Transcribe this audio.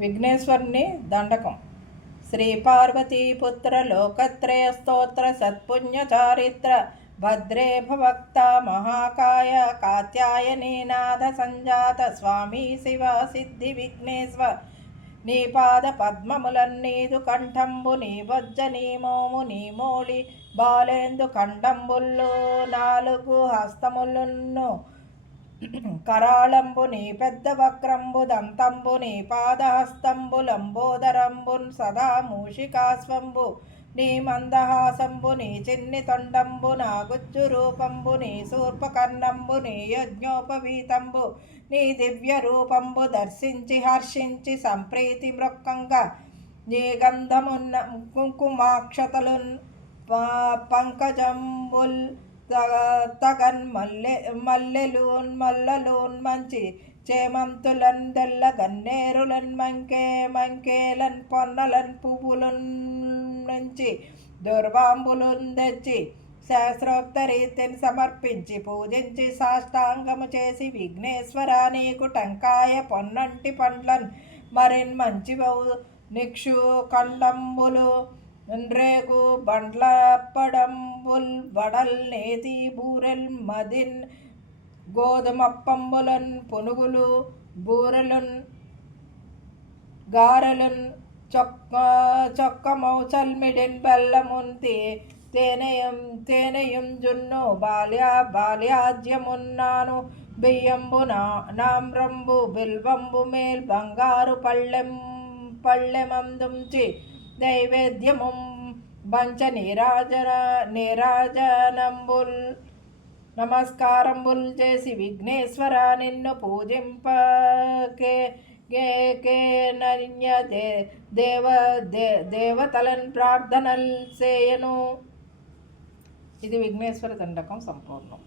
విఘ్నేశ్వరుని దండకం. శ్రీ పార్వతీపుత్ర లోకత్రయ స్తోత్ర సత్పుణ్య చారిత్ర భద్రే భవక్త మహాకాయ కాత్యాయనీనాథ సంజాత స్వామి శివ సిద్ధి విఘ్నేశ్వ నీ పాద పద్మములన్నీదు కంఠంబు నీ వజ్జ నీ మోము నీ మోళి బాలేందు కంఠంబుల్లు నాలుగు హస్తములను కరాళంబు నీ పెద్ద వక్రంబు దంతంబు నీ పాదహస్తంబు లంబోదరంబున్ సదా మూషికాస్వంబు నీ మందహాసంబు నీ చిన్ని తొండంబు నా గుజ్జు రూపంబు నీ శూర్పకర్ణంబు నీ యజ్ఞోపవీతంబు నీ దివ్య రూపంబు దర్శించి హర్షించి సంప్రీతి మృక్కంగా నీ గంధమున్న కుంకుమాక్షతలున్ పంకజంబుల్ తగన్ మల్లెలూన్ మల్లలూన్ మంచి చేమంతులన్ తెల్ల గన్నేరులన్ మంకేలన్ పొన్నలన్ పువ్వులున్ నుంచి దుర్వాంబులున్ తెచ్చి శాస్త్రోక్త రీతిని సమర్పించి పూజించి సాష్టాంగము చేసి విఘ్నేశ్వర నీకు టంకాయ పొన్నంటి పండ్లన్ మరిన్ మంచివవు నిక్షు కండంబులు రేగు బండ్ల పడంబుల్ వడల్ నేతి బూరెల్ మదిన్ గోధుమప్పంబులన్ పునుగులు బూరెలున్ గారెలున్ చొక్క మౌచల్మిడిన్ బెల్లమున్ తేనెయం జున్ను బాల్యాజ్యమున్నాను బియ్యంబు నామ్రంబు బిల్వంబు మేల్ బంగారు పళ్ళెమందుంచి నైవేద్యము బంచ నీరాజనంబుల్ నమస్కారంబుల్ చేసి విఘ్నేశ్వర నిన్ను పూజింపకే నన్య దేవతలన్ ప్రార్థనల్ చేయను. ఇది విఘ్నేశ్వర దండకం సంపూర్ణం.